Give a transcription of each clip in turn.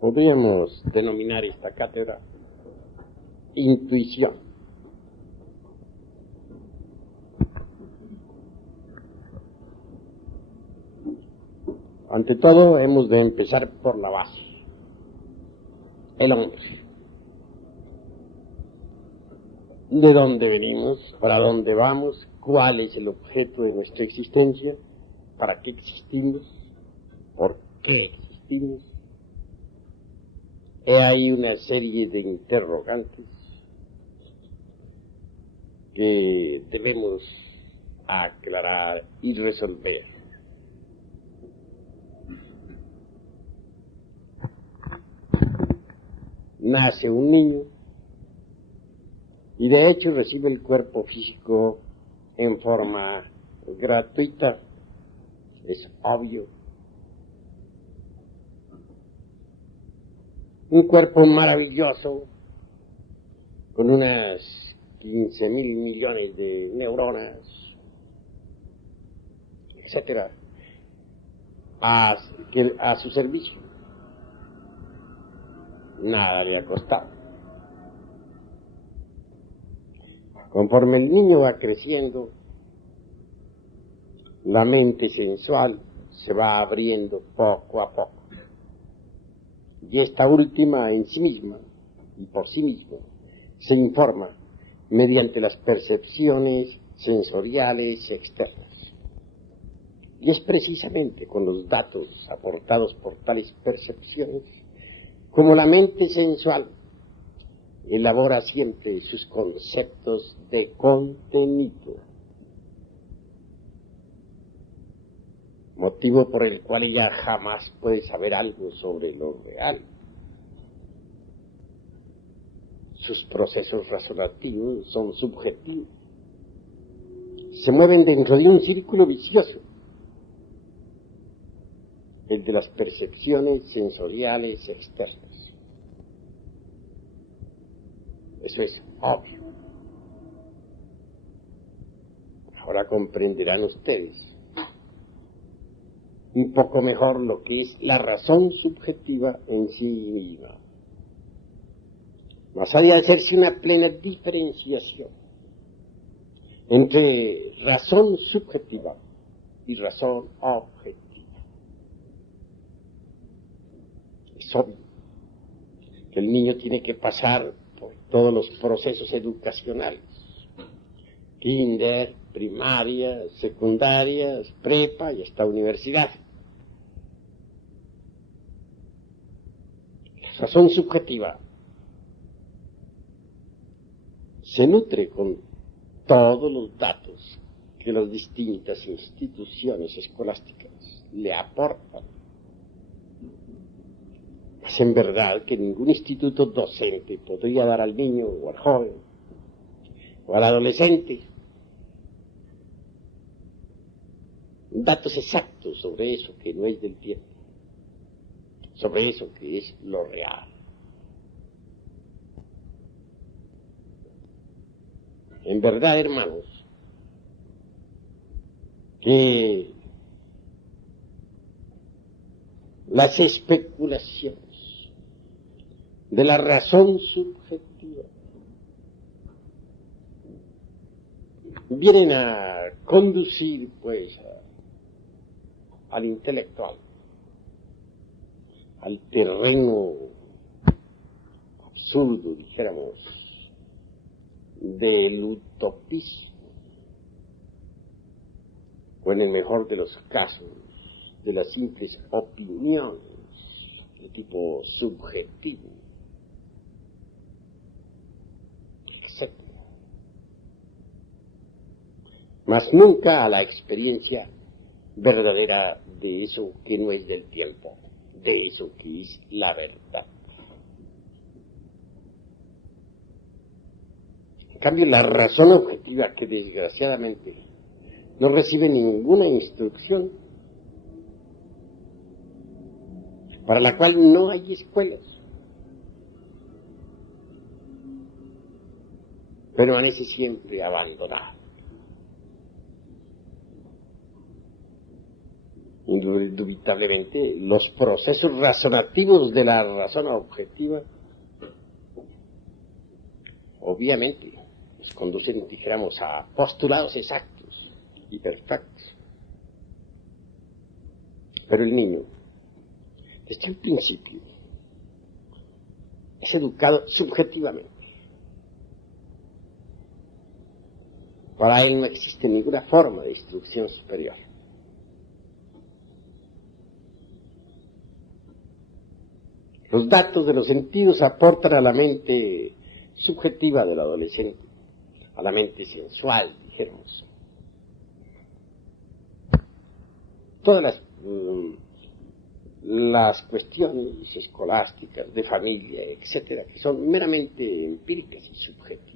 Podríamos denominar esta cátedra intuición. Ante todo, hemos de empezar por la base, el hombre. ¿De dónde venimos? ¿Para dónde vamos? ¿Cuál es el objeto de nuestra existencia? ¿Para qué existimos? ¿Por qué existimos? He ahí una serie de interrogantes que debemos aclarar y resolver. Nace un niño y de hecho recibe el cuerpo físico en forma gratuita, es obvio. Un cuerpo maravilloso con unas 15.000 millones de neuronas, etcétera, a su servicio. Nada le ha costado. Conforme el niño va creciendo, la mente sensual se va abriendo poco a poco. Y esta última en sí misma y por sí misma se informa mediante las percepciones sensoriales externas. Y es precisamente con los datos aportados por tales percepciones como la mente sensual elabora siempre sus conceptos de contenido, motivo por el cual ella jamás puede saber algo sobre lo real. Sus procesos razonativos son subjetivos, se mueven dentro de un círculo vicioso, el de las percepciones sensoriales externas. Eso es obvio. Ahora comprenderán ustedes un poco mejor lo que es la razón subjetiva en sí misma. Más allá de hacerse una plena diferenciación entre razón subjetiva y razón objetiva. Es obvio que el niño tiene que pasar por todos los procesos educacionales, kinder, primaria, secundaria, prepa y hasta universidad. La razón subjetiva se nutre con todos los datos que las distintas instituciones escolásticas le aportan. Es en verdad que ningún instituto docente podría dar al niño o al joven o al adolescente datos exactos sobre eso que no es del tiempo, sobre eso que es lo real. En verdad, hermanos, que las especulaciones de la razón subjetiva vienen a conducir, pues, al intelectual, al terreno absurdo, dijéramos, del utopismo, o en el mejor de los casos, de las simples opiniones de tipo subjetivo, etc. Mas nunca a la experiencia verdadera de eso que no es del tiempo, de eso que es la verdad. En cambio, la razón objetiva, que desgraciadamente no recibe ninguna instrucción, para la cual no hay escuelas, permanece siempre abandonada. indubitablemente los procesos razonativos de la razón objetiva, obviamente, nos conducen, dijéramos, a postulados exactos y perfectos. Pero el niño, desde el principio, es educado subjetivamente. Para él no existe ninguna forma de instrucción superior. Los datos de los sentidos aportan a la mente subjetiva del adolescente, a la mente sensual, dijéramos. Todas las cuestiones escolásticas, de familia, etcétera, que son meramente empíricas y subjetivas.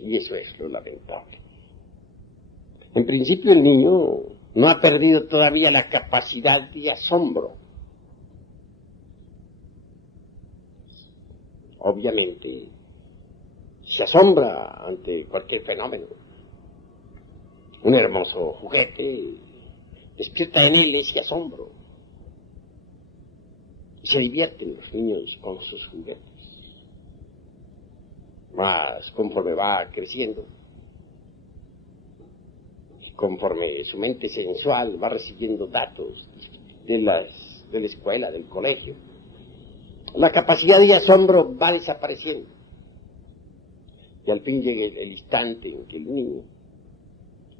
Y eso es lo lamentable. En principio el niño no ha perdido todavía la capacidad de asombro. Obviamente se asombra ante cualquier fenómeno. Un hermoso juguete despierta en él ese asombro. Y se divierten los niños con sus juguetes. Más conforme va creciendo, conforme su mente sensual va recibiendo datos de la escuela, del colegio, la capacidad de asombro va desapareciendo. Y al fin llega el instante en que el niño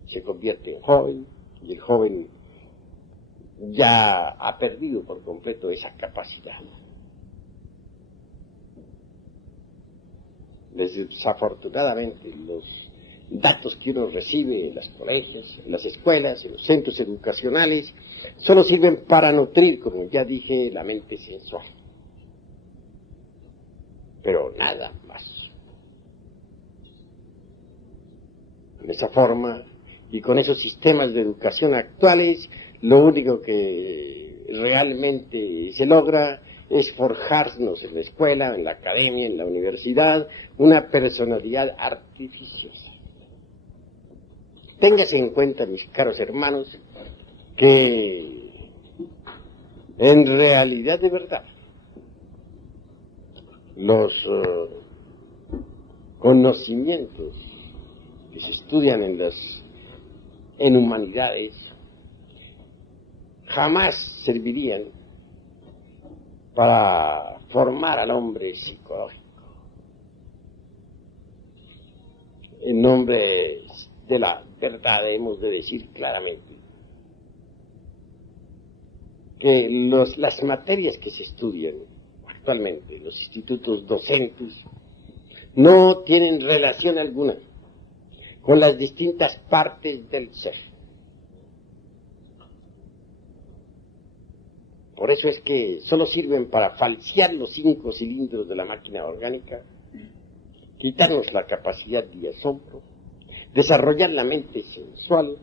se convierte en joven, y el joven ya ha perdido por completo esa capacidad. Desafortunadamente, los datos que uno recibe en los colegios, en las escuelas, en los centros educacionales, solo sirven para nutrir, como ya dije, la mente sensual. Pero nada más. De esa forma, y con esos sistemas de educación actuales, lo único que realmente se logra es forjarnos en la escuela, en la academia, en la universidad, una personalidad artificiosa. Téngase en cuenta, mis caros hermanos, que en realidad de verdad los conocimientos que se estudian en humanidades jamás servirían para formar al hombre psicológico. En nombre de la verdad hemos de decir claramente que las materias que se estudian actualmente en los institutos docentes no tienen relación alguna con las distintas partes del ser. Por eso es que solo sirven para falsear los 5 cilindros de la máquina orgánica, quitarnos la capacidad de asombro, desarrollar la mente sensual,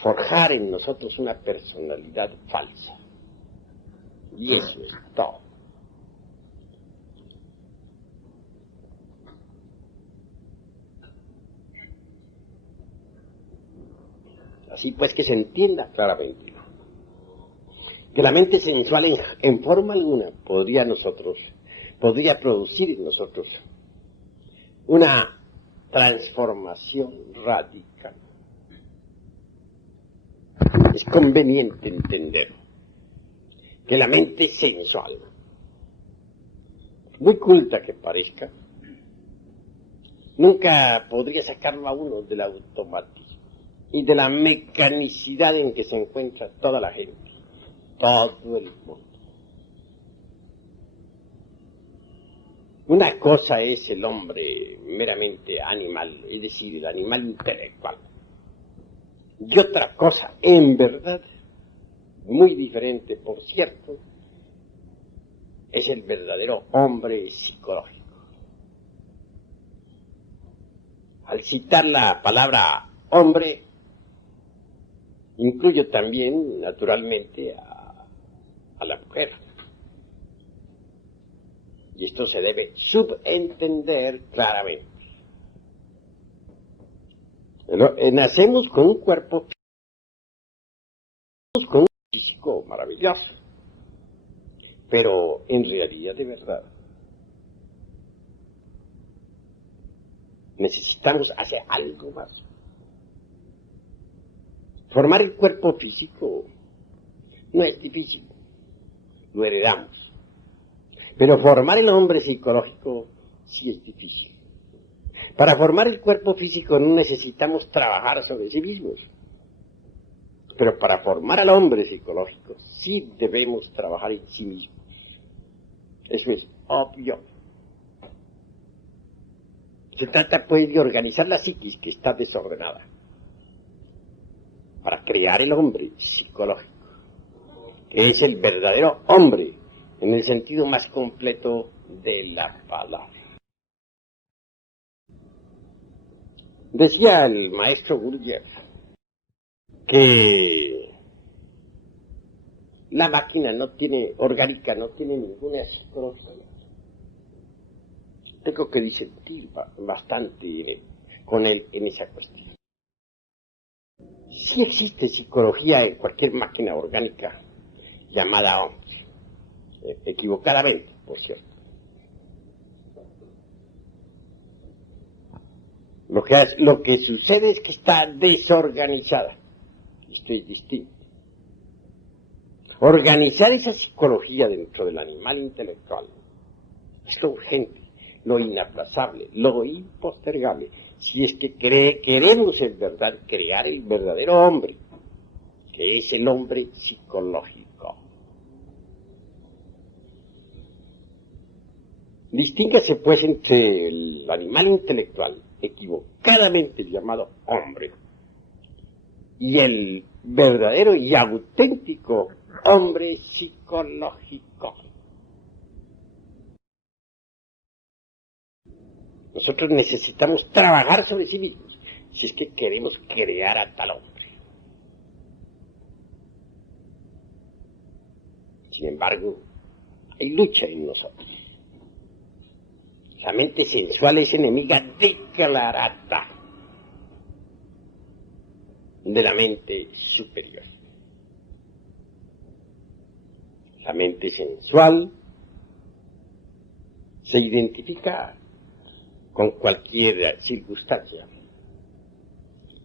forjar en nosotros una personalidad falsa. Y eso es todo. Así pues que se entienda claramente que la mente sensual en forma alguna podría producir en nosotros una transformación radical. Es conveniente entender que la mente sensual, muy culta que parezca, nunca podría sacarlo a uno del automatismo y de la mecanicidad en que se encuentra toda la gente, todo el mundo. Una cosa es el hombre meramente animal, es decir, el animal intelectual. Y otra cosa, en verdad, muy diferente, por cierto, es el verdadero hombre psicológico. Al citar la palabra hombre, incluyo también, naturalmente, a la mujer. Y esto se debe subentender claramente. Nacemos con un cuerpo con un físico maravilloso, pero en realidad de verdad necesitamos hacer algo más. Formar el cuerpo físico no es difícil, lo heredamos. Pero formar el hombre psicológico sí es difícil. Para formar el cuerpo físico no necesitamos trabajar sobre sí mismos. Pero para formar al hombre psicológico sí debemos trabajar en sí mismos. Eso es obvio. Se trata pues de organizar la psiquis que está desordenada para crear el hombre psicológico, que es el verdadero hombre en el sentido más completo de la palabra. Decía el maestro Gurdjieff que la máquina orgánica no tiene ninguna psicología. Tengo que disentir bastante con él en esa cuestión. Sí existe psicología en cualquier máquina orgánica llamada hombre, equivocadamente, por cierto. Lo que sucede es que está desorganizada. Esto es distinto. Organizar esa psicología dentro del animal intelectual es lo urgente, lo inaplazable, lo impostergable. Si es que queremos en verdad crear el verdadero hombre, que es el hombre psicológico. Distíngase pues entre el animal intelectual, equivocadamente llamado hombre, y el verdadero y auténtico hombre psicológico. Nosotros necesitamos trabajar sobre sí mismos, si es que queremos crear a tal hombre. Sin embargo, hay lucha en nosotros. La mente sensual es enemiga declarada de la mente superior. La mente sensual se identifica con cualquier circunstancia.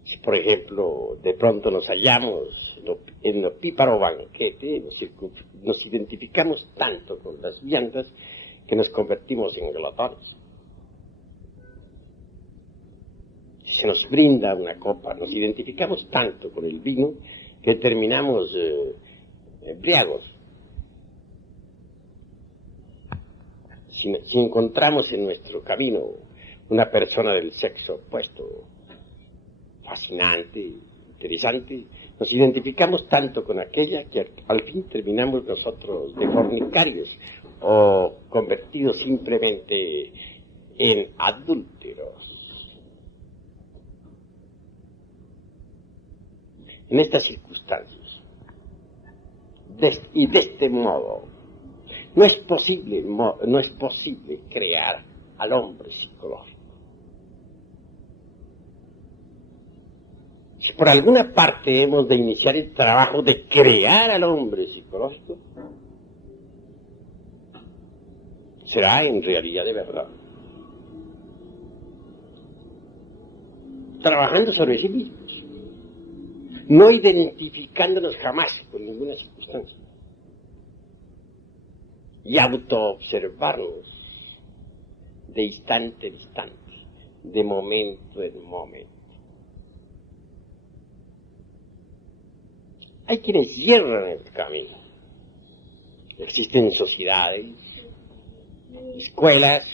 Si, por ejemplo, de pronto nos hallamos en el píparo banquete, nos identificamos tanto con las viandas que nos convertimos en glotones. Si se nos brinda una copa, nos identificamos tanto con el vino que terminamos embriagos. Si encontramos en nuestro camino una persona del sexo opuesto, fascinante, interesante, nos identificamos tanto con aquella que al fin terminamos nosotros de fornicarios o convertidos simplemente en adúlteros. En estas circunstancias, y de este modo, no es posible crear al hombre psicológico. Si por alguna parte hemos de iniciar el trabajo de crear al hombre psicológico, será en realidad de verdad trabajando sobre sí mismos, no identificándonos jamás con ninguna circunstancia, y autoobservarnos de instante en instante, de momento en momento. Hay quienes hierran el camino. Existen sociedades, escuelas,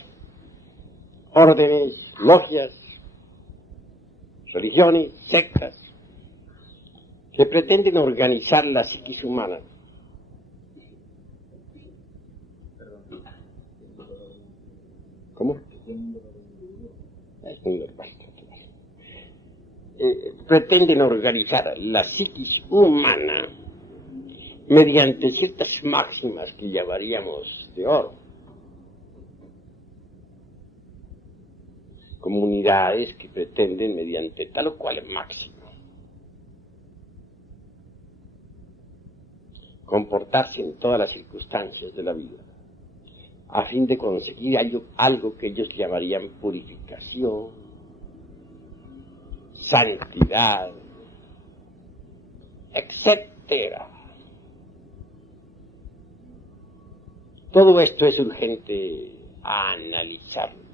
órdenes, logias, religiones, sectas, que pretenden organizar la psiquis humana. ¿Cómo? Es muy normal. Pretenden organizar la psiquis humana mediante ciertas máximas que llamaríamos de oro. Comunidades que pretenden mediante tal o cual máxima comportarse en todas las circunstancias de la vida, a fin de conseguir algo que ellos llamarían purificación, santidad, etcétera. Todo esto es urgente analizarlo.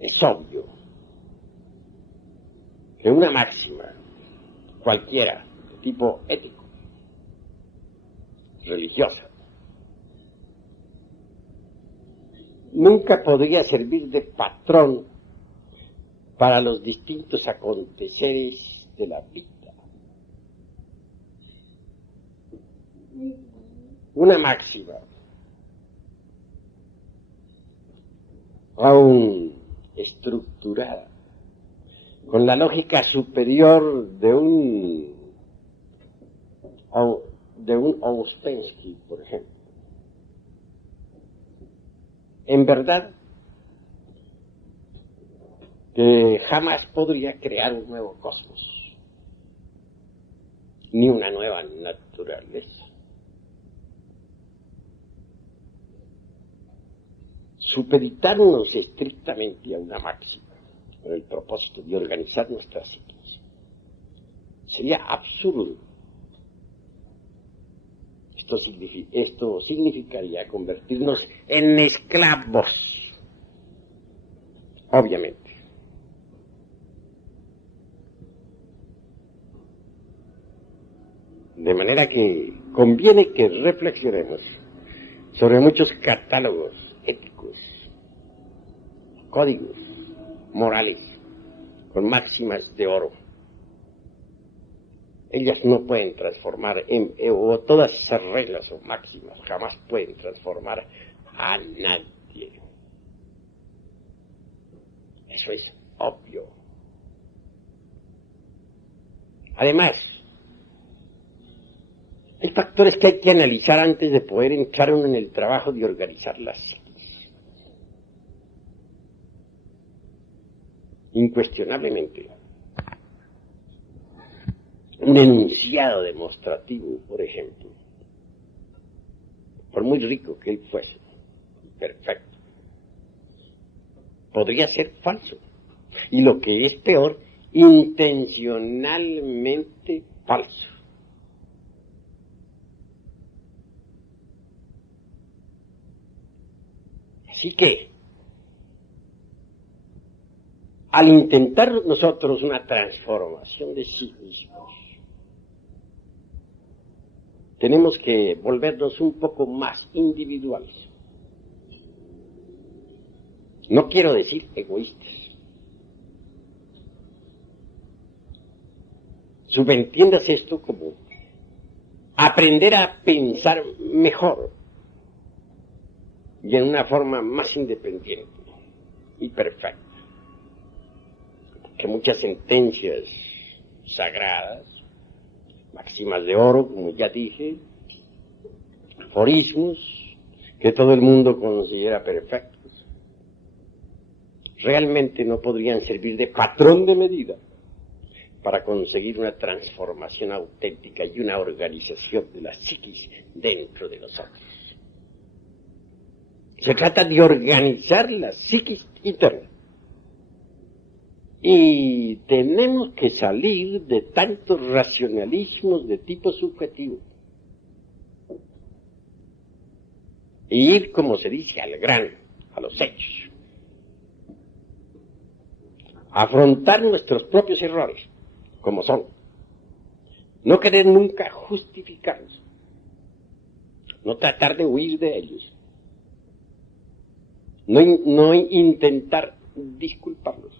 Es obvio que una máxima, cualquiera, de tipo ético, religiosa, nunca podría servir de patrón para los distintos aconteceres de la vida. Una máxima, aún estructurada, con la lógica superior de un Ouspensky, por ejemplo. En verdad, que jamás podría crear un nuevo cosmos, ni una nueva naturaleza. Supeditarnos estrictamente a una máxima, con el propósito de organizar nuestra psiquis, sería absurdo. Esto significaría convertirnos en esclavos, obviamente. De manera que conviene que reflexionemos sobre muchos catálogos éticos, códigos morales, con máximas de oro. Ellas no pueden transformar, o todas esas reglas o máximas jamás pueden transformar a nadie. Eso es obvio. Además, hay factores que hay que analizar antes de poder entrar uno en el trabajo de organizar las psiquis. Incuestionablemente, un enunciado demostrativo, por ejemplo, por muy rico que él fuese, perfecto, podría ser falso. Y lo que es peor, intencionalmente falso. Así que, al intentar nosotros una transformación de sí mismos, tenemos que volvernos un poco más individuales. No quiero decir egoístas. Subentiendas esto como aprender a pensar mejor y en una forma más independiente y perfecta. Que muchas sentencias sagradas, máximas de oro, como ya dije, aforismos que todo el mundo considera perfectos, realmente no podrían servir de patrón de medida para conseguir una transformación auténtica y una organización de la psiquis dentro de nosotros. Se trata de organizar la psiquis interna. Y tenemos que salir de tantos racionalismos de tipo subjetivo e ir, como se dice, al grano, a los hechos. Afrontar nuestros propios errores, como son. No querer nunca justificarlos. No tratar de huir de ellos. No intentar disculparlos.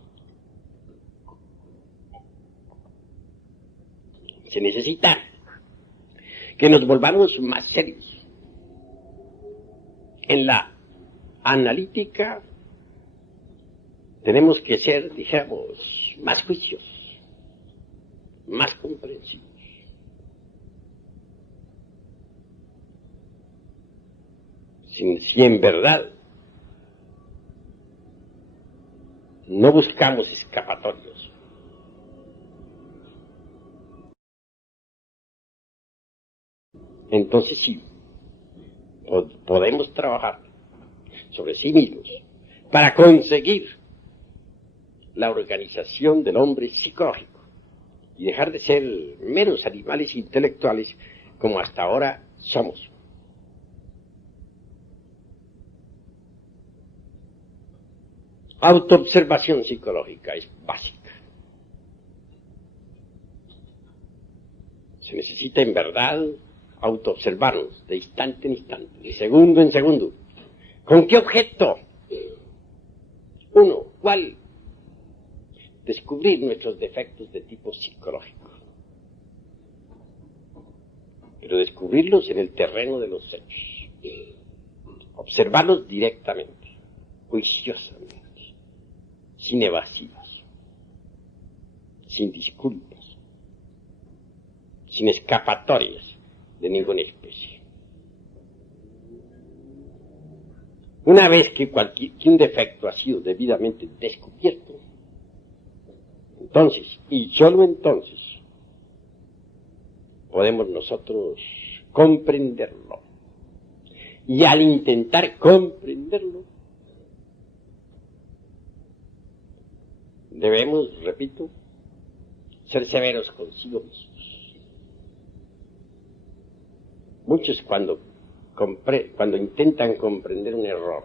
Se necesita que nos volvamos más serios en la analítica. Tenemos que ser, dijéramos, más juiciosos, más comprensivos. Si en verdad no buscamos escapatorios, entonces sí, podemos trabajar sobre sí mismos para conseguir la organización del hombre psicológico y dejar de ser meros animales intelectuales como hasta ahora somos. Autoobservación psicológica es básica. Se necesita en verdad autoobservarnos de instante en instante, de segundo en segundo. ¿Con qué objeto? Uno, ¿cuál? Descubrir nuestros defectos de tipo psicológico. Pero descubrirlos en el terreno de los hechos. Observarlos directamente, juiciosamente, sin evasivas, sin disculpas, sin escapatorias de ninguna especie. Una vez que un defecto ha sido debidamente descubierto, entonces, y solo entonces, podemos nosotros comprenderlo. Y al intentar comprenderlo, debemos, repito, ser severos consigo mismos. Muchos cuando intentan comprender un error,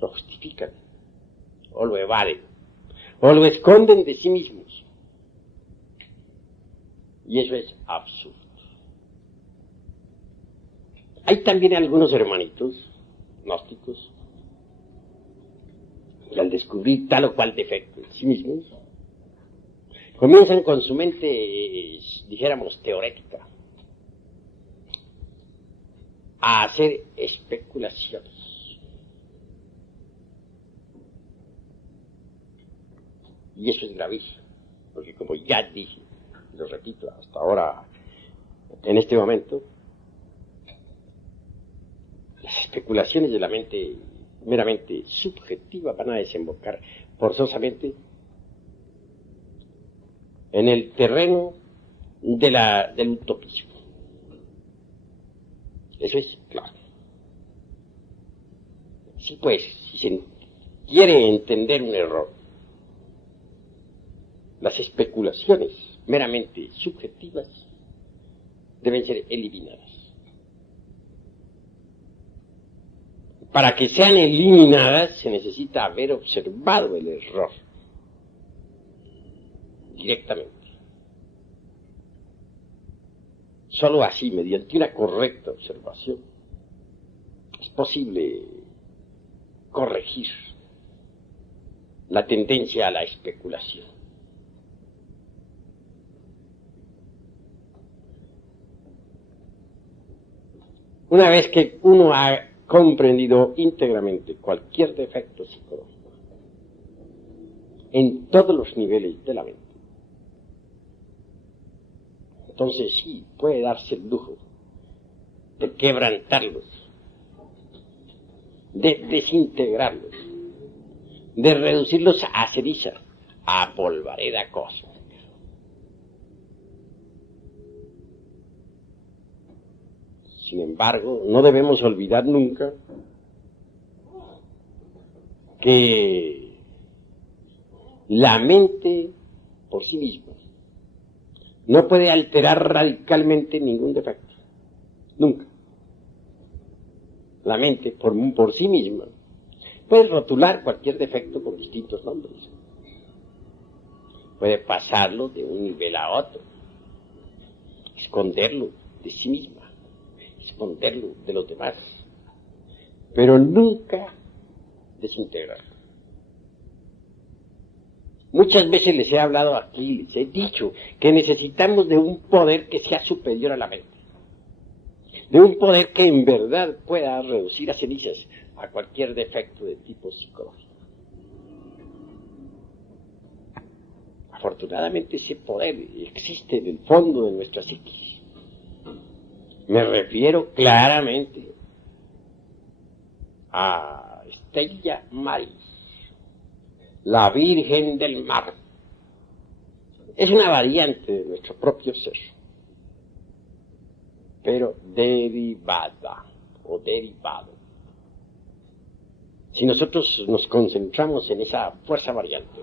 lo justifican, o lo evaden, o lo esconden de sí mismos. Y eso es absurdo. Hay también algunos hermanitos gnósticos que al descubrir tal o cual defecto en sí mismos, comienzan con su mente, dijéramos, teorética, a hacer especulaciones. Y eso es gravísimo, porque como ya dije, lo repito hasta ahora, en este momento, las especulaciones de la mente meramente subjetiva van a desembocar forzosamente en el terreno del utopismo. Eso es claro. Sí, pues, si se quiere entender un error, las especulaciones meramente subjetivas deben ser eliminadas. Para que sean eliminadas se necesita haber observado el error directamente. Solo así, mediante una correcta observación, es posible corregir la tendencia a la especulación. Una vez que uno ha comprendido íntegramente cualquier defecto psicológico en todos los niveles de la mente, entonces sí puede darse el lujo de quebrantarlos, de desintegrarlos, de reducirlos a ceniza, a polvareda cósmica. Sin embargo, no debemos olvidar nunca que la mente por sí misma no puede alterar radicalmente ningún defecto. Nunca. La mente por sí misma puede rotular cualquier defecto con distintos nombres. Puede pasarlo de un nivel a otro, esconderlo de sí misma, esconderlo de los demás, pero nunca desintegrarlo. Muchas veces les he hablado aquí, les he dicho que necesitamos de un poder que sea superior a la mente, de un poder que en verdad pueda reducir a cenizas a cualquier defecto de tipo psicológico. Afortunadamente ese poder existe en el fondo de nuestra psiquis. Me refiero claramente a Stella Maris, la Virgen del Mar, Es una variante de nuestro propio ser, pero derivada o derivado. Si nosotros nos concentramos en esa fuerza variante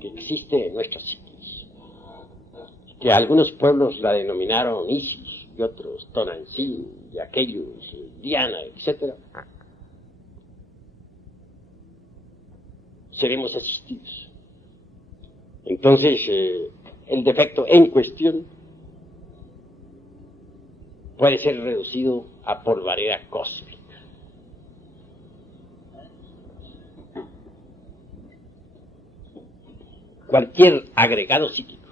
que existe en nuestra psiquis, que algunos pueblos la denominaron Isis y otros Tonantzin y aquellos Diana, etc., seremos asistidos. Entonces, el defecto en cuestión puede ser reducido a polvareda cósmica. Cualquier agregado psíquico,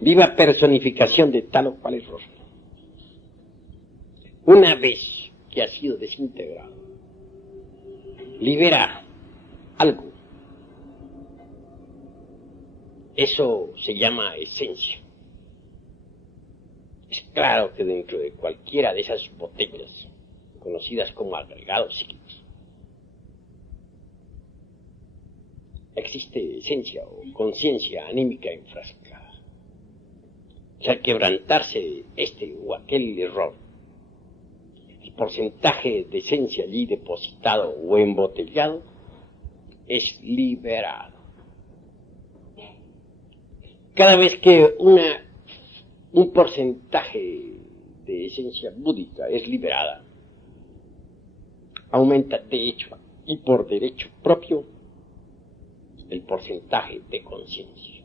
viva personificación de tal o cual error, una vez que ha sido desintegrado, libera algo. Eso se llama esencia. Es claro que dentro de cualquiera de esas botellas, conocidas como agregados psíquicos, existe esencia o conciencia anímica enfrascada. O sea, al quebrantarse este o aquel error, el porcentaje de esencia allí depositado o embotellado es liberado. Cada vez que un porcentaje de esencia búdica es liberada, aumenta de hecho y por derecho propio el porcentaje de conciencia.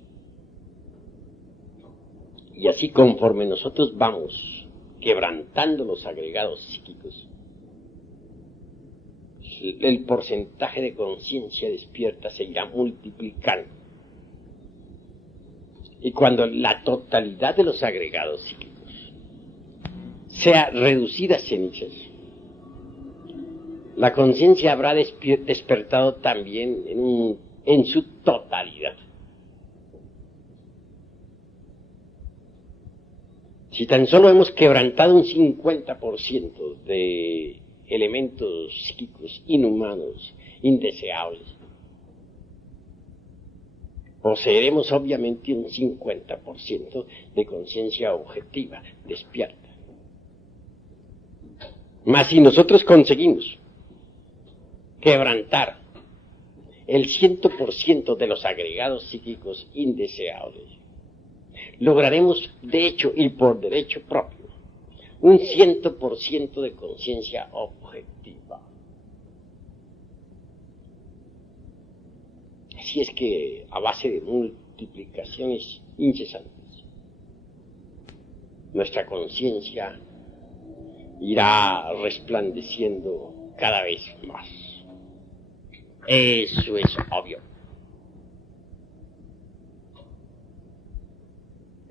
Y así conforme nosotros vamos quebrantando los agregados psíquicos, el porcentaje de conciencia despierta se irá multiplicando. Y cuando la totalidad de los agregados psíquicos sea reducida a cenizas, la conciencia habrá despertado también en su totalidad. Si tan solo hemos quebrantado un 50% de elementos psíquicos inhumanos, indeseables, poseeremos obviamente un 50% de conciencia objetiva, despierta. Mas si nosotros conseguimos quebrantar el 100% de los agregados psíquicos indeseables, lograremos de hecho y por derecho propio un 100% de conciencia objetiva. Así es que a base de multiplicaciones incesantes, nuestra conciencia irá resplandeciendo cada vez más. Eso es obvio.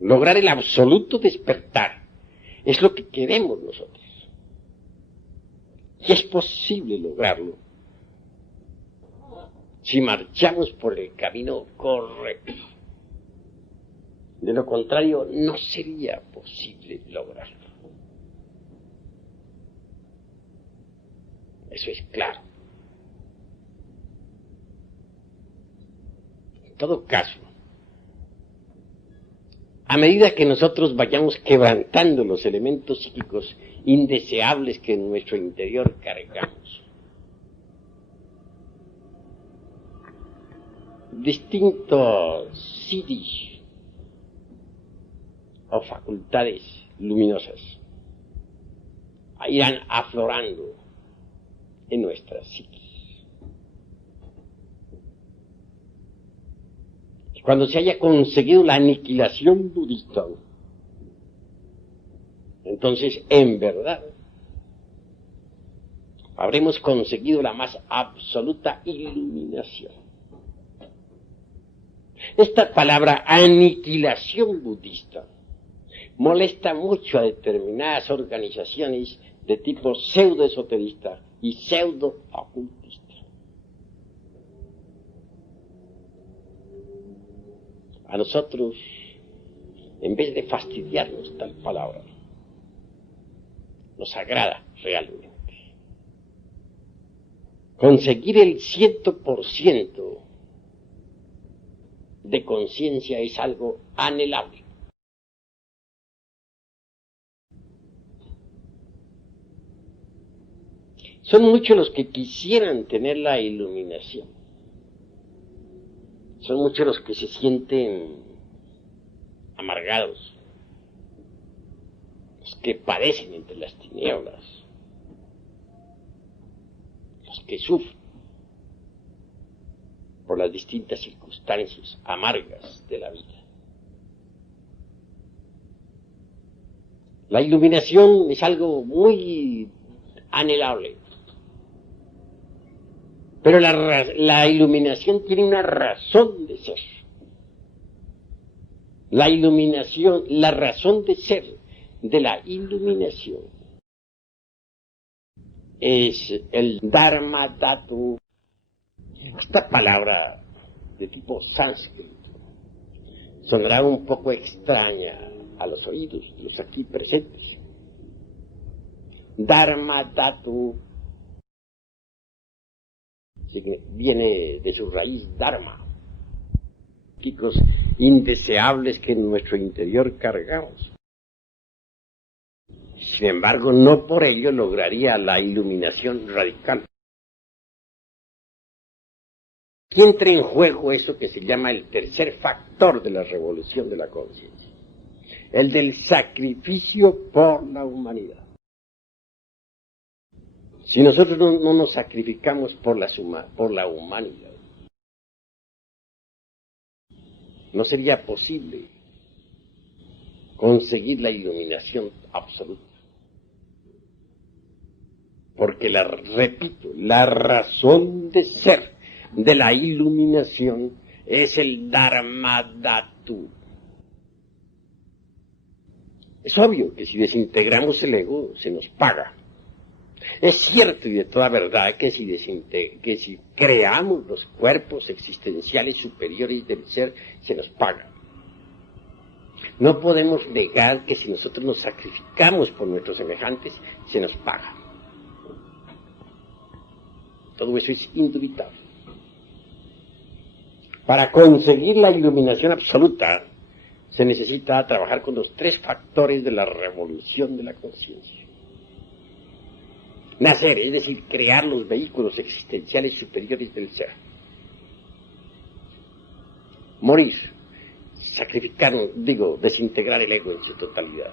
Lograr el absoluto despertar es lo que queremos nosotros. Y es posible lograrlo si marchamos por el camino correcto. De lo contrario, no sería posible lograrlo. Eso es claro. En todo caso, a medida que nosotros vayamos quebrantando los elementos psíquicos indeseables que en nuestro interior cargamos, distintos siddhis o facultades luminosas irán aflorando en nuestra psiquis. Cuando se haya conseguido la aniquilación budista, entonces en verdad habremos conseguido la más absoluta iluminación. Esta palabra aniquilación budista molesta mucho a determinadas organizaciones de tipo pseudo-esoterista y pseudo-ocultista. A nosotros, en vez de fastidiarnos tal palabra, nos agrada realmente. Conseguir el 100% de conciencia es algo anhelable. Son muchos los que quisieran tener la iluminación. Son muchos los que se sienten amargados, los que padecen entre las tinieblas, los que sufren por las distintas circunstancias amargas de la vida. La iluminación es algo muy anhelable. Pero la iluminación tiene una razón de ser. La iluminación, la razón de ser de la iluminación es el Dharma Dhatu. Esta palabra de tipo sánscrito sonará un poco extraña a los oídos de los aquí presentes. Dharma Dhatu viene de su raíz dharma, químicos indeseables que en nuestro interior cargamos. Sin embargo, no por ello lograría la iluminación radical. Aquí entra en juego eso que se llama el tercer factor de la revolución de la conciencia, el del sacrificio por la humanidad. Si nosotros no nos sacrificamos por la humanidad, no sería posible conseguir la iluminación absoluta. Porque, repito, la razón de ser de la iluminación es el Dharma Dhatu. Es obvio que si desintegramos el ego, se nos paga. Es cierto y de toda verdad que si creamos los cuerpos existenciales superiores del ser, se nos paga. No podemos negar que si nosotros nos sacrificamos por nuestros semejantes, se nos paga. Todo eso es indubitable. Para conseguir la iluminación absoluta, se necesita trabajar con los tres factores de la revolución de la conciencia. Nacer, es decir, crear los vehículos existenciales superiores del ser. Morir, desintegrar el ego en su totalidad.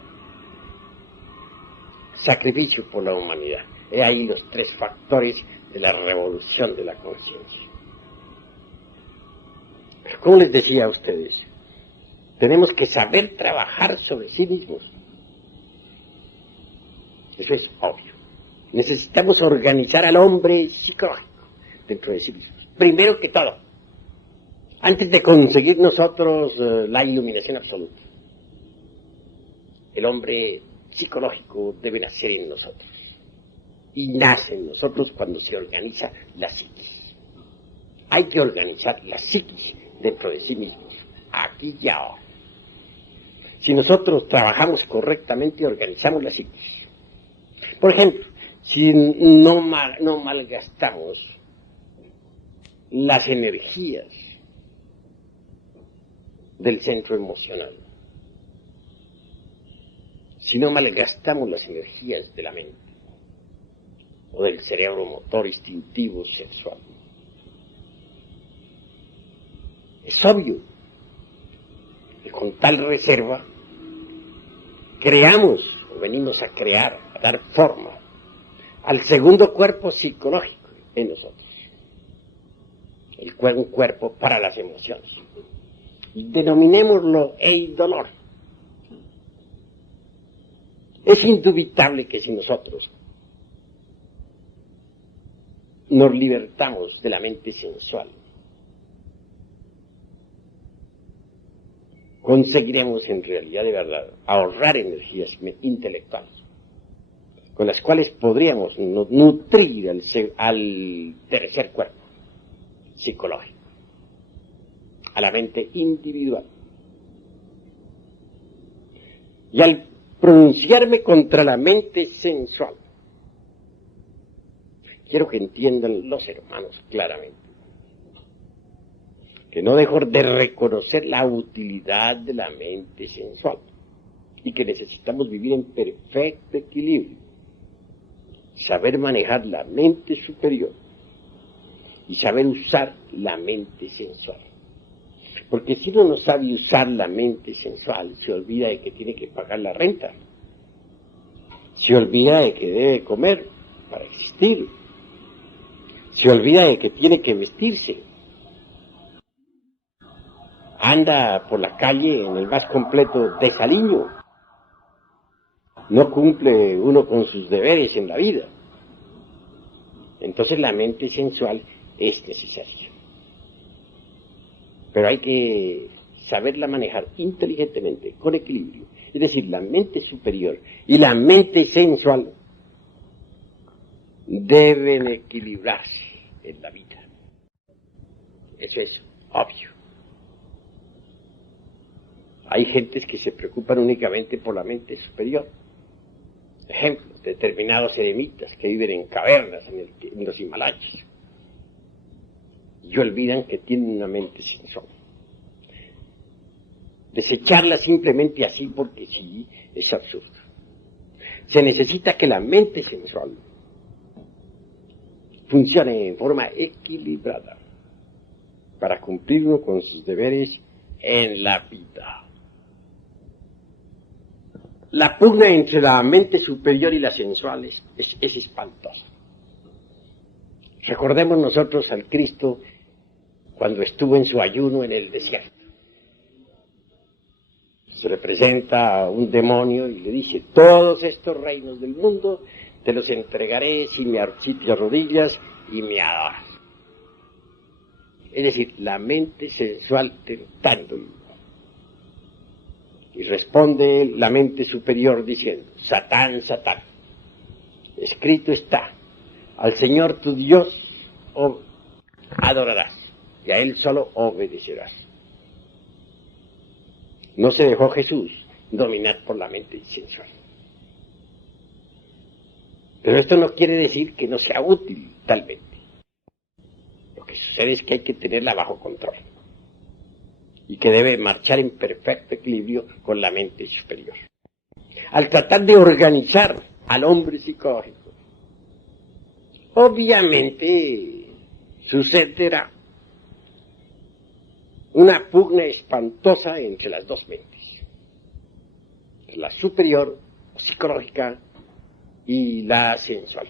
Sacrificio por la humanidad. He ahí los tres factores de la revolución de la conciencia. Pero como les decía a ustedes, tenemos que saber trabajar sobre sí mismos. Eso es obvio. Necesitamos organizar al hombre psicológico dentro de sí mismos. Primero que todo, antes de conseguir nosotros la iluminación absoluta. El hombre psicológico debe nacer en nosotros. Y nace en nosotros cuando se organiza la psiquis. Hay que organizar la psiquis dentro de sí mismos, aquí y ahora. Si nosotros trabajamos correctamente, organizamos la psiquis. Por ejemplo, si no malgastamos las energías del centro emocional, si no malgastamos las energías de la mente o del cerebro motor, instintivo, sexual, es obvio que con tal reserva creamos o venimos a crear, a dar forma al segundo cuerpo psicológico en nosotros, un cuerpo para las emociones. Denominémoslo eidolor. Es indubitable que si nosotros nos libertamos de la mente sensual, conseguiremos en realidad de verdad ahorrar energías intelectuales, con las cuales podríamos nutrir al tercer cuerpo psicológico, a la mente individual. Y al pronunciarme contra la mente sensual, quiero que entiendan los hermanos claramente que no dejó de reconocer la utilidad de la mente sensual y que necesitamos vivir en perfecto equilibrio, saber manejar la mente superior y saber usar la mente sensual. Porque si uno no sabe usar la mente sensual, se olvida de que tiene que pagar la renta, se olvida de que debe comer para existir, se olvida de que tiene que vestirse, anda por la calle en el más completo desaliño, no cumple uno con sus deberes en la vida. Entonces la mente sensual es necesaria, pero hay que saberla manejar inteligentemente, con equilibrio. Es decir, la mente superior y la mente sensual deben equilibrarse en la vida. Eso es obvio. Hay gentes que se preocupan únicamente por la mente superior. Ejemplo, determinados eremitas que viven en cavernas en los Himalayas y olvidan que tienen una mente sensual. Desecharla simplemente así porque sí es absurdo. Se necesita que la mente sensual funcione en forma equilibrada para cumplir uno con sus deberes en la vida. La pugna entre la mente superior y la sensual es espantosa. Recordemos nosotros al Cristo cuando estuvo en su ayuno en el desierto. Se le presenta un demonio y le dice: todos estos reinos del mundo te los entregaré si te arrodillas y me adoras. Es decir, la mente sensual tentándolo. Y responde la mente superior diciendo: Satán, Satán, escrito está, al Señor tu Dios adorarás y a Él solo obedecerás. No se dejó Jesús dominar por la mente sensual. Pero esto no quiere decir que no sea útil talmente. Lo que sucede es que hay que tenerla bajo control y que debe marchar en perfecto equilibrio con la mente superior. Al tratar de organizar al hombre psicológico, obviamente sucederá una pugna espantosa entre las dos mentes, la superior psicológica y la sensual.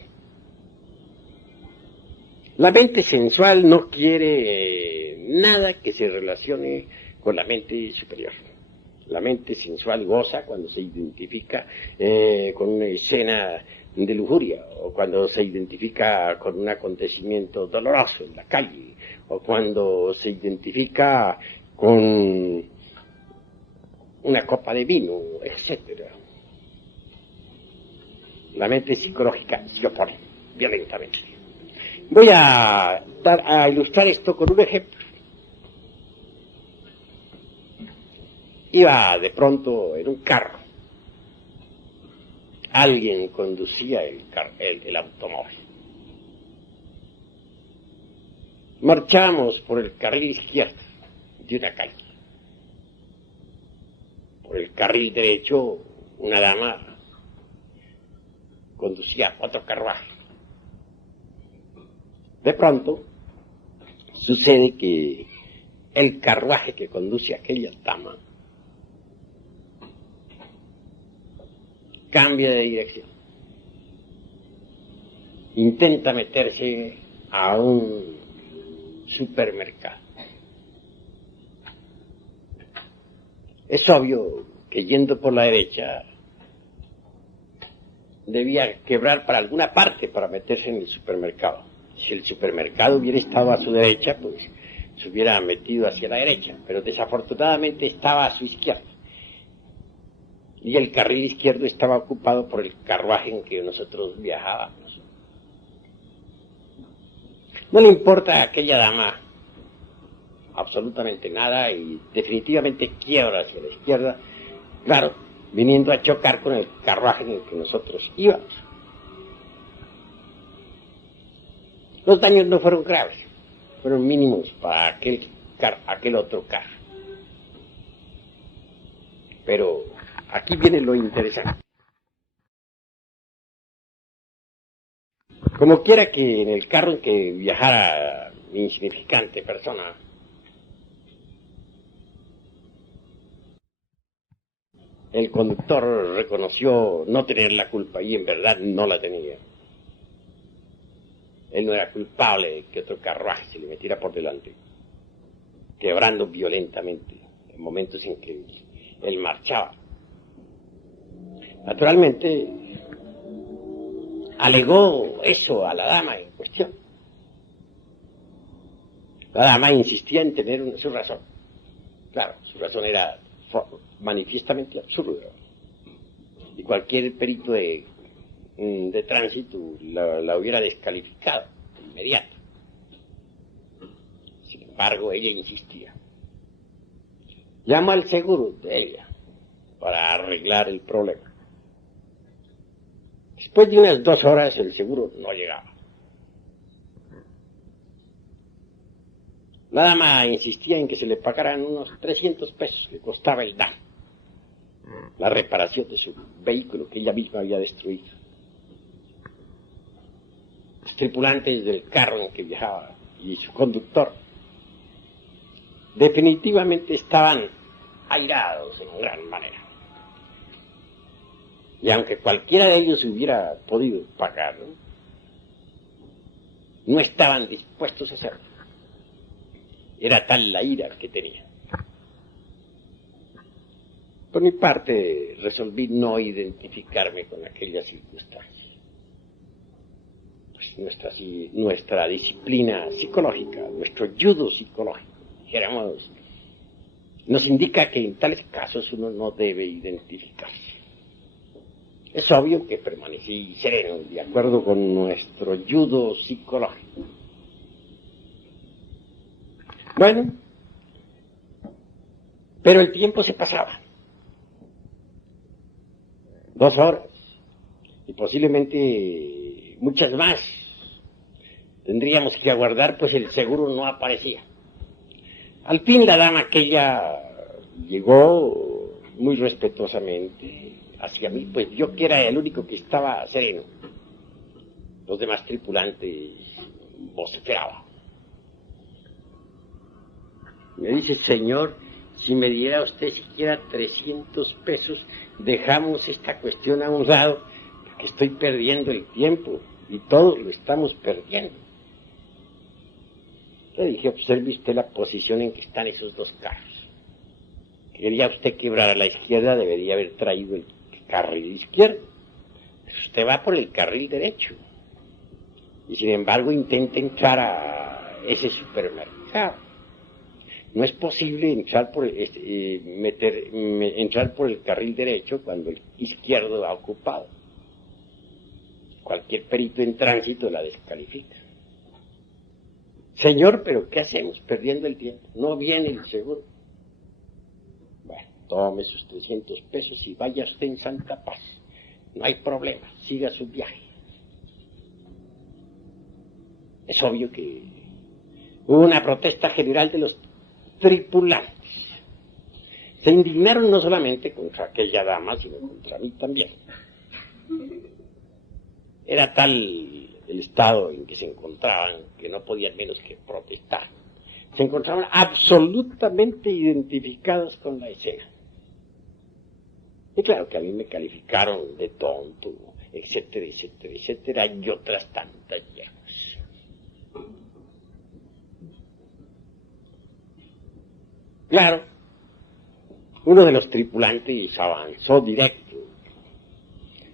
La mente sensual no quiere nada que se relacione con la mente superior. La mente sensual goza cuando se identifica con una escena de lujuria, o cuando se identifica con un acontecimiento doloroso en la calle, o cuando se identifica con una copa de vino, etc. La mente psicológica se opone violentamente. Voy a ilustrar esto con un ejemplo. Iba de pronto en un carro. Alguien conducía el automóvil. Marchamos por el carril izquierdo de una calle. Por el carril derecho, una dama conducía otro carruaje. De pronto, sucede que el carruaje que conduce a aquella dama cambia de dirección. Intenta meterse a un supermercado. Es obvio que yendo por la derecha debía quebrar para alguna parte para meterse en el supermercado. Si el supermercado hubiera estado a su derecha, pues se hubiera metido hacia la derecha, pero desafortunadamente estaba a su izquierda. Y el carril izquierdo estaba ocupado por el carruaje en que nosotros viajábamos. No le importa a aquella dama absolutamente nada y definitivamente quiebra hacia la izquierda, claro, viniendo a chocar con el carruaje en el que nosotros íbamos. Los daños no fueron graves, fueron mínimos para aquel buscar aquel otro carro. Pero aquí viene lo interesante. Como quiera que en el carro en que viajara mi insignificante persona, el conductor reconoció no tener la culpa y en verdad no la tenía. Él no era culpable de que otro carruaje se le metiera por delante, quebrando violentamente en momentos en que él marchaba. Naturalmente, alegó eso a la dama en cuestión. La dama insistía en tener su razón. Claro, su razón era manifiestamente absurda. Y cualquier perito de tránsito la hubiera descalificado de inmediato. Sin embargo, ella insistía. Llamó al seguro de ella para arreglar el problema. Después de unas 2 horas el seguro no llegaba. La dama insistía en que se le pagaran unos 300 pesos que costaba el daño, la reparación de su vehículo que ella misma había destruido. Los tripulantes del carro en que viajaba y su conductor definitivamente estaban airados en gran manera. Y aunque cualquiera de ellos hubiera podido pagarlo, no estaban dispuestos a hacerlo. Era tal la ira que tenían. Por mi parte, resolví no identificarme con aquella circunstancia. Pues nuestra disciplina psicológica, nuestro judo psicológico, dijéramos, nos indica que en tales casos uno no debe identificarse. Es obvio que permanecí sereno, de acuerdo con nuestro judo psicológico. Bueno, pero el tiempo se pasaba. 2 horas, y posiblemente muchas más. Tendríamos que aguardar, pues el seguro no aparecía. Al fin la dama aquella llegó muy respetuosamente hacia mí, pues yo que era el único que estaba sereno. Los demás tripulantes vociferaban. Me dice, señor, si me diera usted siquiera 300 pesos, dejamos esta cuestión a un lado, porque estoy perdiendo el tiempo, y todos lo estamos perdiendo. Le dije, observe usted la posición en que están esos 2 carros. Quería usted quebrar a la izquierda, debería haber traído el carril izquierdo. Pues usted va por el carril derecho. Y sin embargo intenta entrar a ese supermercado. No es posible entrar por entrar por el carril derecho cuando el izquierdo ha ocupado. Cualquier perito en tránsito la descalifica. Señor, pero ¿qué hacemos? Perdiendo el tiempo. No viene el seguro. Bueno, tome sus 300 pesos y vaya usted en santa paz. No hay problema, siga su viaje. Es obvio que hubo una protesta general de los tripulantes. Se indignaron no solamente contra aquella dama, sino contra mí también. Era tal el estado en que se encontraban que no podían menos que protestar. Se encontraban absolutamente identificados con la escena. Y claro que a mí me calificaron de tonto, etcétera, etcétera, etcétera, y otras tantas hierbas. Claro, uno de los tripulantes avanzó directo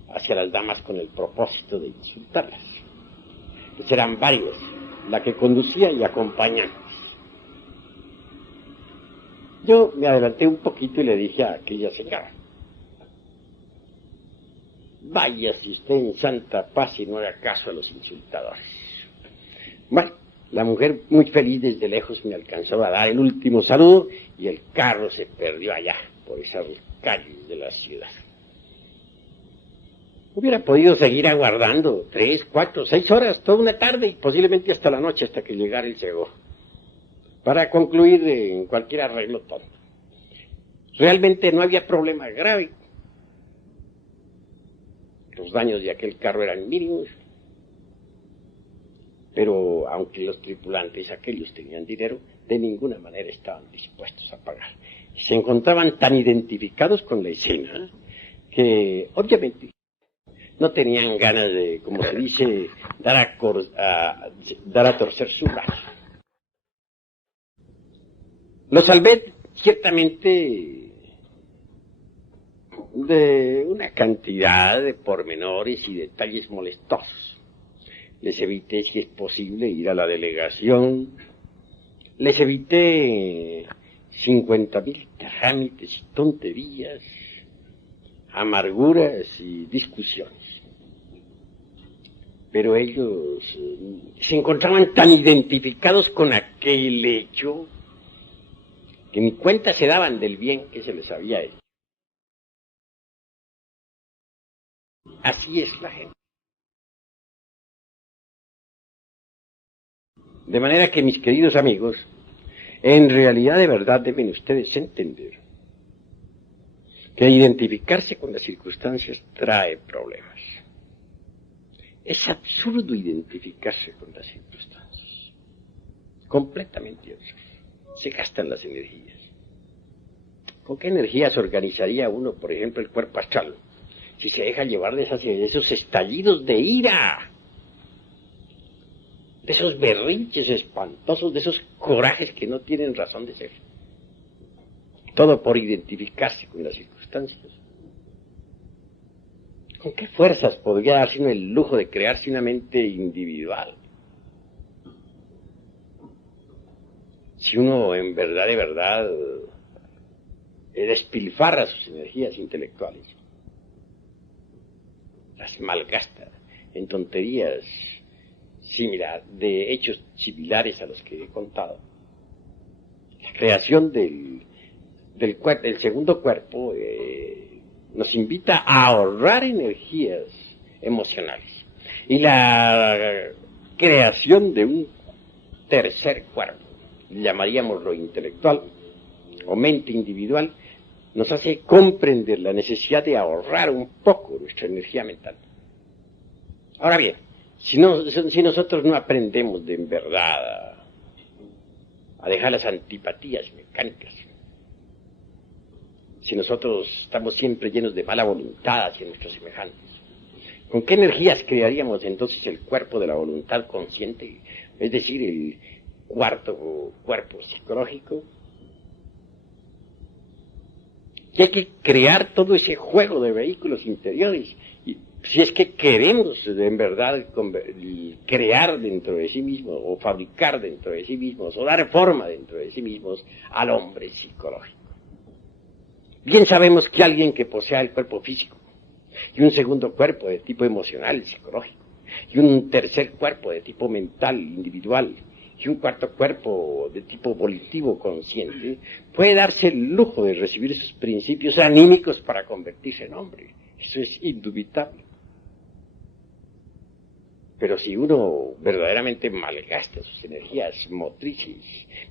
hacia las damas con el propósito de insultarlas. Pues eran varios, la que conducía y acompañantes. Yo me adelanté un poquito y le dije a aquella señora, váyase usted en santa paz y no haga caso a los insultadores. Bueno, la mujer muy feliz desde lejos me alcanzó a dar el último saludo y el carro se perdió allá, por esas calles de la ciudad. Hubiera podido seguir aguardando 3, 4, 6 horas, toda una tarde y posiblemente hasta la noche, hasta que llegara el seguro. Para concluir en cualquier arreglo tonto. Realmente no había problema grave. Los daños de aquel carro eran mínimos. Pero aunque los tripulantes aquellos tenían dinero, de ninguna manera estaban dispuestos a pagar. Se encontraban tan identificados con la escena que obviamente no tenían ganas de, como se dice, dar a torcer su brazo. Lo salvé ciertamente de una cantidad de pormenores y detalles molestosos. Les evité, si es posible, ir a la delegación. Les evité 50,000 trámites y tonterías, amarguras y discusiones. Pero ellos se encontraban tan identificados con aquel hecho que ni cuenta se daban del bien que se les había hecho. Así es la gente. De manera que, mis queridos amigos, en realidad de verdad deben ustedes entender que identificarse con las circunstancias trae problemas. Es absurdo identificarse con las circunstancias. Completamente absurdo. Se gastan las energías. ¿Con qué energías organizaría uno, por ejemplo, el cuerpo astral? Si se deja llevar de esos estallidos de ira, de esos berrinches espantosos, de esos corajes que no tienen razón de ser. Todo por identificarse con las circunstancias. ¿Con qué fuerzas podría darse uno el lujo de crearse una mente individual? Si uno en verdad, de verdad, despilfarra sus energías intelectuales, las malgasta en tonterías de hechos similares a los que he contado. La creación del segundo cuerpo nos invita a ahorrar energías emocionales. Y la creación de un tercer cuerpo, llamaríamos lo intelectual o mente individual, nos hace comprender la necesidad de ahorrar un poco nuestra energía mental. Ahora bien, si nosotros no aprendemos de en verdad a dejar las antipatías mecánicas, si nosotros estamos siempre llenos de mala voluntad hacia nuestros semejantes, ¿con qué energías crearíamos entonces el cuerpo de la voluntad consciente? Es decir, el cuarto cuerpo psicológico. Y hay que crear todo ese juego de vehículos interiores. Y si es que queremos en verdad crear dentro de sí mismos, o fabricar dentro de sí mismos, o dar forma dentro de sí mismos al hombre psicológico. Bien sabemos que alguien que posea el cuerpo físico, y un segundo cuerpo de tipo emocional, psicológico, y un tercer cuerpo de tipo mental, individual, y un cuarto cuerpo de tipo volitivo, consciente, puede darse el lujo de recibir esos principios anímicos para convertirse en hombre. Eso es indubitable. Pero si uno verdaderamente malgasta sus energías motrices,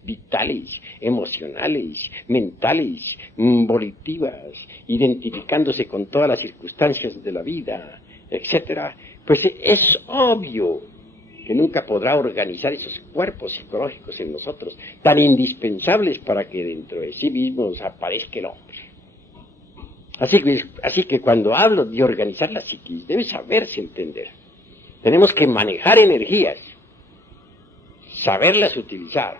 vitales, emocionales, mentales, volitivas, identificándose con todas las circunstancias de la vida, etcétera, pues es obvio que nunca podrá organizar esos cuerpos psicológicos en nosotros, tan indispensables para que dentro de sí mismos aparezca el hombre. Así que cuando hablo de organizar la psiquis, debe saberse entender. Tenemos que manejar energías, saberlas utilizar,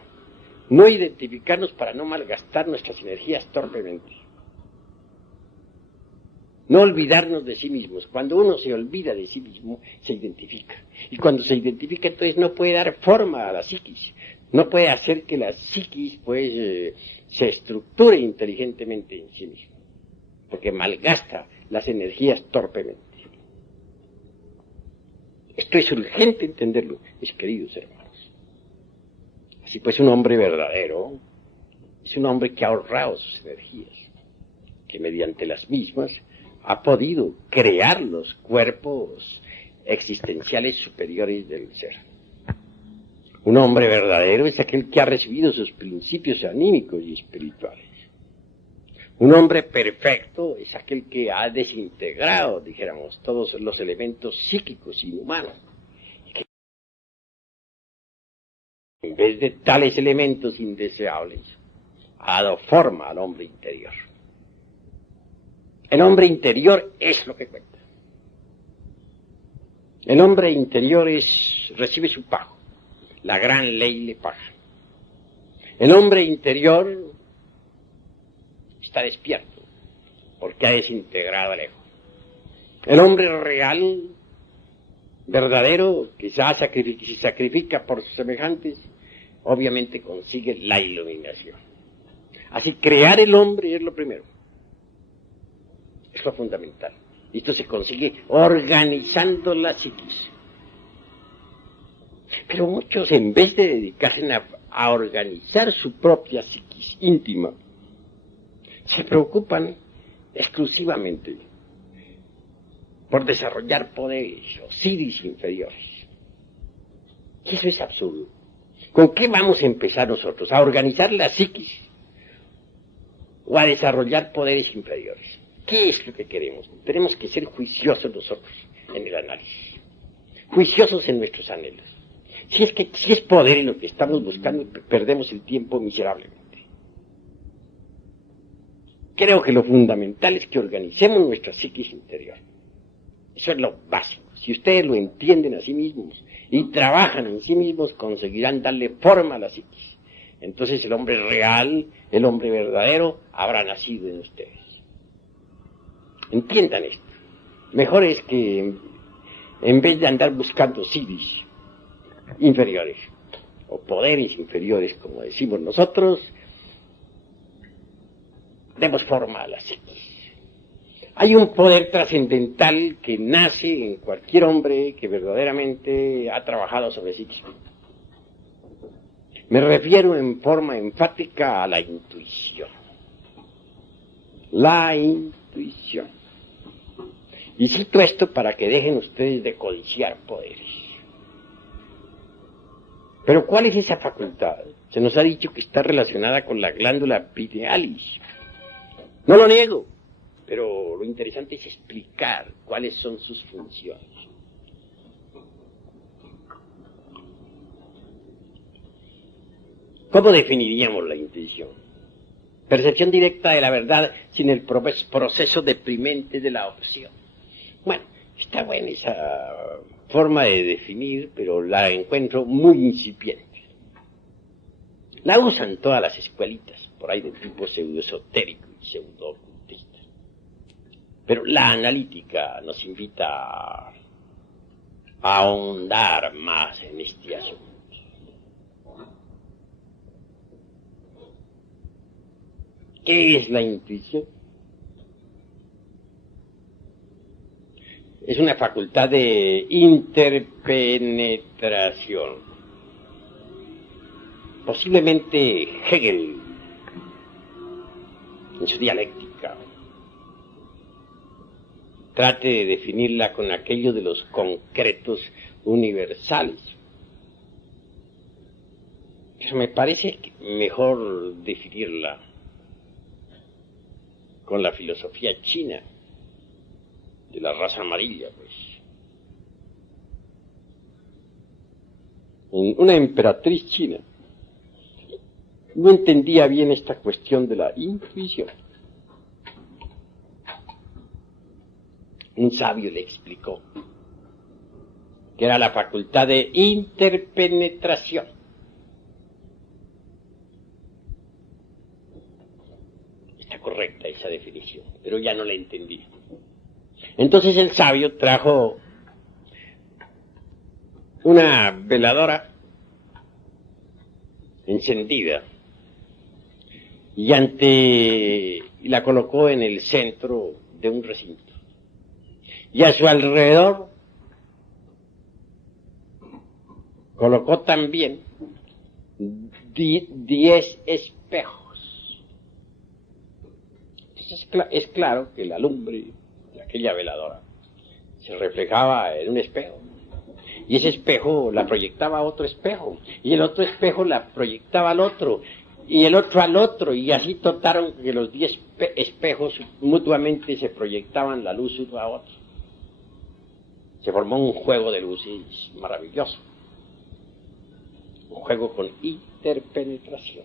no identificarnos para no malgastar nuestras energías torpemente. No olvidarnos de sí mismos. Cuando uno se olvida de sí mismo, se identifica. Y cuando se identifica, entonces no puede dar forma a la psiquis. No puede hacer que la psiquis, se estructure inteligentemente en sí mismo. Porque malgasta las energías torpemente. Esto es urgente entenderlo, mis queridos hermanos. Así pues, un hombre verdadero es un hombre que ha ahorrado sus energías, que mediante las mismas ha podido crear los cuerpos existenciales superiores del ser. Un hombre verdadero es aquel que ha recibido sus principios anímicos y espirituales. Un hombre perfecto es aquel que ha desintegrado, dijéramos, todos los elementos psíquicos inhumanos. Que en vez de tales elementos indeseables, ha dado forma al hombre interior. El hombre interior es lo que cuenta. El hombre interior recibe su pago. La gran ley le paga. El hombre interior está despierto porque ha desintegrado el ego. El hombre real, verdadero, que se sacrifica por sus semejantes, obviamente consigue la iluminación. Así, crear el hombre es lo primero. Es lo fundamental. Y esto se consigue organizando la psiquis. Pero muchos, en vez de dedicarse a organizar su propia psiquis íntima, se preocupan exclusivamente por desarrollar poderes o siddhis inferiores. Y eso es absurdo. ¿Con qué vamos a empezar nosotros? ¿A organizar la psiquis o a desarrollar poderes inferiores? ¿Qué es lo que queremos? Tenemos que ser juiciosos nosotros en el análisis, juiciosos en nuestros anhelos. Si es poder en lo que estamos buscando, perdemos el tiempo miserablemente. Creo que lo fundamental es que organicemos nuestra psiquis interior. Eso es lo básico. Si ustedes lo entienden a sí mismos y trabajan en sí mismos, conseguirán darle forma a la psiquis. Entonces el hombre real, el hombre verdadero, habrá nacido en ustedes. Entiendan esto. Mejor es que en vez de andar buscando siddhis inferiores o poderes inferiores, como decimos nosotros, demos forma a la psiquis. Hay un poder trascendental que nace en cualquier hombre que verdaderamente ha trabajado sobre sí mismo. Me refiero en forma enfática a la intuición. La intuición. Y cito esto para que dejen ustedes de codiciar poderes. Pero ¿cuál es esa facultad? Se nos ha dicho que está relacionada con la glándula pinealis. No lo niego, pero lo interesante es explicar cuáles son sus funciones. ¿Cómo definiríamos la intuición? Percepción directa de la verdad sin el proceso deprimente de la opción. Bueno, está buena esa forma de definir, pero la encuentro muy incipiente. La usan todas las escuelitas, por ahí de tipo pseudoesotérico y pseudo-ocultista. Pero la analítica nos invita a ahondar más en este asunto. ¿Qué es la intuición? Es una facultad de interpenetración. Posiblemente Hegel, en su dialéctica, trate de definirla con aquello de los concretos universales. Pero me parece mejor definirla con la filosofía china de la raza amarilla, pues. Una emperatriz china no entendía bien esta cuestión de la intuición. Un sabio le explicó que era la facultad de interpenetración. Está correcta esa definición, pero ya no la entendí. Entonces el sabio trajo una veladora encendida y la colocó en el centro de un recinto. Y a su alrededor colocó también 10 espejos. Entonces es claro que la lumbre de aquella veladora se reflejaba en un espejo. y ese espejo la proyectaba a otro espejo, y el otro espejo la proyectaba al otro, y el otro al otro, y así totaron que los 10 espejos mutuamente se proyectaban la luz uno a otro. Se formó un juego de luces maravilloso, un juego con interpenetración.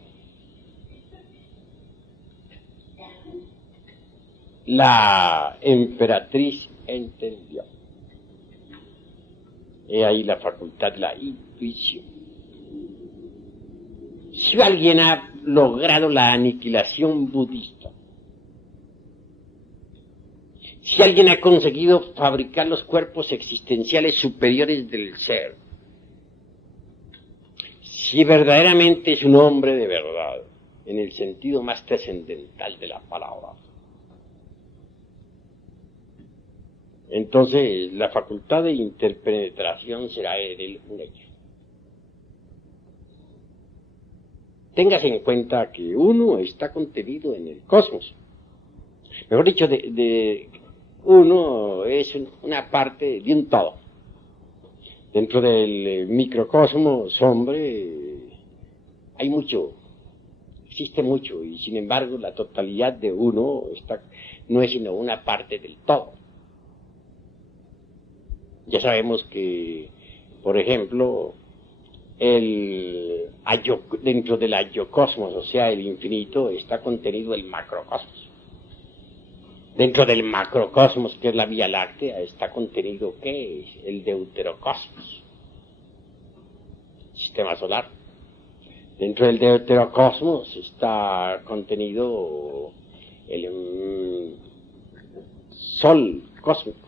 La emperatriz entendió. He ahí la facultad de la intuición. Si alguien ha logrado la aniquilación budista, si alguien ha conseguido fabricar los cuerpos existenciales superiores del ser, si verdaderamente es un hombre de verdad, en el sentido más trascendental de la palabra, entonces la facultad de interpenetración será en él un hecho. Téngase en cuenta que uno está contenido en el cosmos. Mejor dicho, uno es una parte de un todo. Dentro del microcosmos, hombre, hay mucho, existe mucho, y sin embargo la totalidad de uno no es sino una parte del todo. Ya sabemos que, por ejemplo, dentro del ayocosmos, o sea, el infinito, está contenido el macrocosmos. Dentro del macrocosmos, que es la Vía Láctea, está contenido, ¿qué es? El deuterocosmos, sistema solar. Dentro del deuterocosmos está contenido el sol cósmico.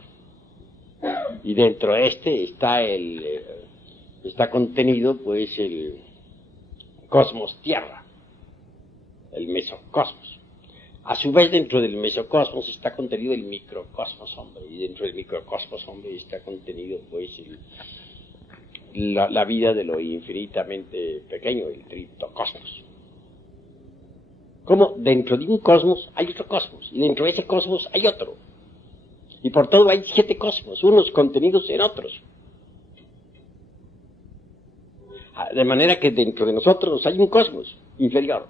Y dentro de este está contenido, pues, el cosmos tierra, el mesocosmos. A su vez, dentro del mesocosmos está contenido el microcosmos hombre, y dentro del microcosmos hombre está contenido, pues, la vida de lo infinitamente pequeño, el triptocosmos. Como dentro de un cosmos hay otro cosmos, y dentro de ese cosmos hay otro. Y por todo hay 7 cosmos, unos contenidos en otros. De manera que dentro de nosotros hay un cosmos inferior.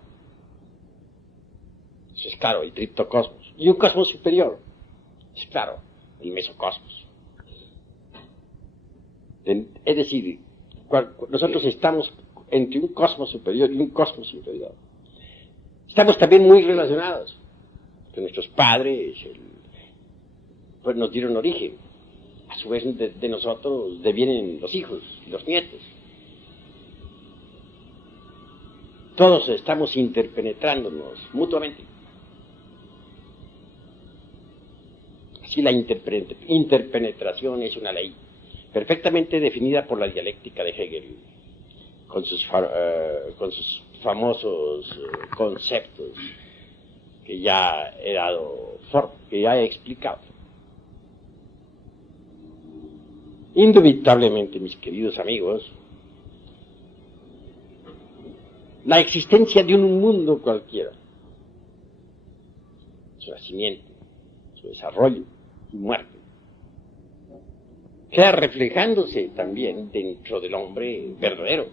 Eso es claro, el triptocosmos. Y un cosmos superior. Es claro, el mesocosmos. Es decir, nosotros estamos entre un cosmos superior y un cosmos inferior. Estamos también muy relacionados. Que nuestros padres pues nos dieron origen. A su vez de nosotros devienen los hijos, los nietos. Todos estamos interpenetrándonos mutuamente. Así la interpenetración es una ley perfectamente definida por la dialéctica de Hegel, con sus famosos conceptos que ya he dado forma, que ya he explicado. Indubitablemente, mis queridos amigos, la existencia de un mundo cualquiera, su nacimiento, su desarrollo y muerte, queda reflejándose también dentro del hombre verdadero,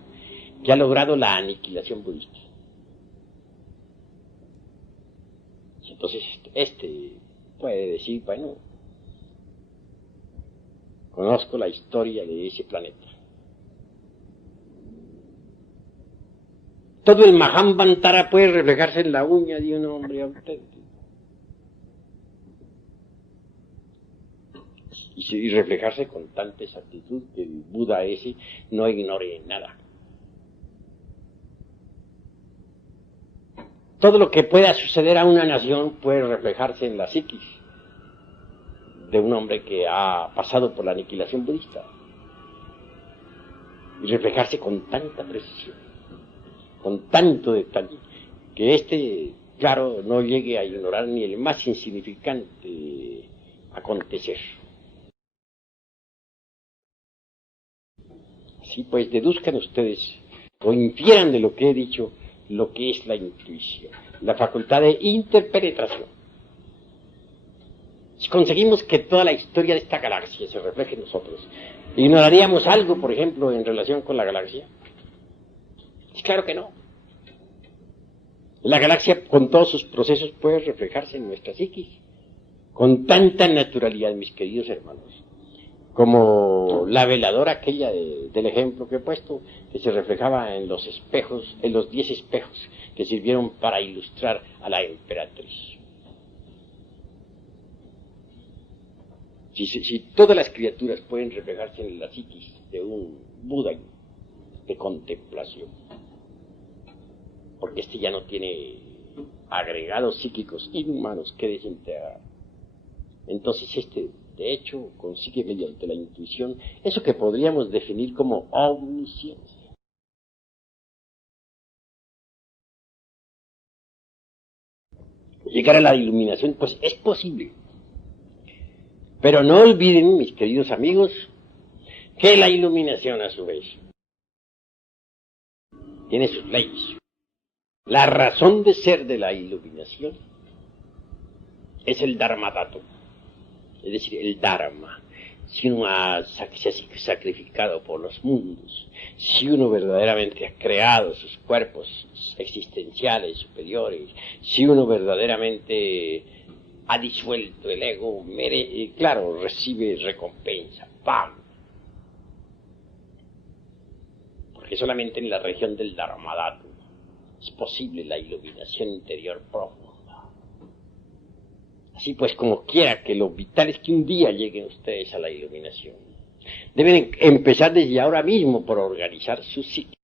que ha logrado la aniquilación budista. Entonces, puede decir, bueno, conozco la historia de ese planeta. Todo el Mahamvantara puede reflejarse en la uña de un hombre auténtico. Y reflejarse con tanta exactitud que el Buda ese no ignore nada. Todo lo que pueda suceder a una nación puede reflejarse en la psiquis de un hombre que ha pasado por la aniquilación budista. Y reflejarse con tanta precisión, con tanto detalle, que claro, no llegue a ignorar ni el más insignificante acontecer. Así pues, deduzcan ustedes, o infieran de lo que he dicho, lo que es la intuición, la facultad de interpenetración. Si conseguimos que toda la historia de esta galaxia se refleje en nosotros, ¿ignoraríamos algo, por ejemplo, en relación con la galaxia? Pues claro que no. La galaxia, con todos sus procesos, puede reflejarse en nuestra psiquis, con tanta naturalidad, mis queridos hermanos, como la veladora aquella del ejemplo que he puesto, que se reflejaba en los espejos, en los 10 espejos que sirvieron para ilustrar a la emperatriz. Si todas las criaturas pueden reflejarse en la psiquis de un Buda de contemplación, porque este ya no tiene agregados psíquicos inhumanos que desintegrar, entonces este, de hecho, consigue mediante la intuición eso que podríamos definir como omnisciencia. Llegar a la iluminación, pues es posible. Pero no olviden, mis queridos amigos, que la iluminación, a su vez, tiene sus leyes. La razón de ser de la iluminación es el dharmadato, es decir, el dharma. Si uno se ha sacrificado por los mundos, si uno verdaderamente ha creado sus cuerpos existenciales superiores, si uno verdaderamente ha disuelto el ego, claro, recibe recompensa, ¡pam! Porque solamente en la región del dharmadato es posible la iluminación interior profunda. Así pues, como quiera que lo vital es que un día lleguen ustedes a la iluminación, deben empezar desde ahora mismo por organizar su psique.